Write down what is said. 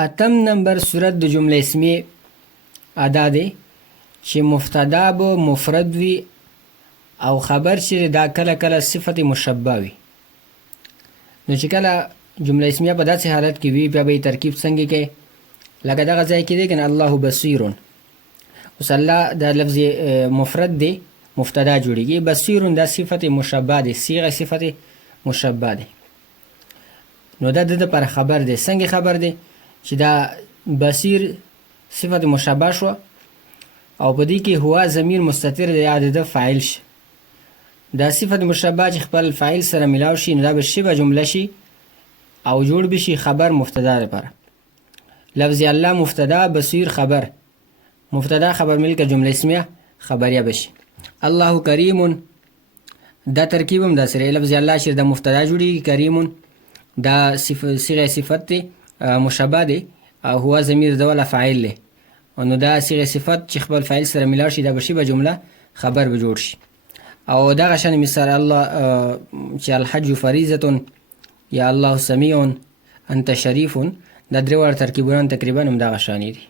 اتم نمبر صورت د جمله اسمیه ادا دی چې مبتدا به مفرد وي او خبر چې دا کله کله صفت مشبه وي. نو چې کله جمله اسمیه په داسې حالت کې وي بیا به یې ترکیب څنګه کوي؟ لکه دغه ځای کې دی که نه الله بصیرون. اوس الله دا لفظ مفرد دی مبتدا جوړیږي، بصیرون دا صفت مشبه دی، صیغه صفت مشبه دی. نو دا د پر خبر دی. څنګه خبر دی؟ چې دا بصیر صفت مشبه شو او په دې کې هو ضمیر مستتر دی یا د فاعل شي. دا صفت مشبه چې خپل فاعل سره ملاو شي نو دا به شبه جمله شي او جوړ بشي خبر مبتدا لپاره. لفظ الله مبتدا، بصیر خبر، مبتدا خبر مل که جمله اسمیه خبریه بشي. الله کریم دا ترکیب هم دا سره لفظ الله چې د مبتدا جوړیږي، کریم دا صيغه صفت دی مشبه دی او هو ضمیر د ولا فاعل دی. نو دا صيغه صفت چې خپل فاعل سره ملاو شي دا به شبه جمله خبر به جوړ شي. او دغه شان مثال الله چې الحج فریضه یا الله سمیع انت شریف، دا درې وړ ترکیبونه تقریبا هم دغه شان دي.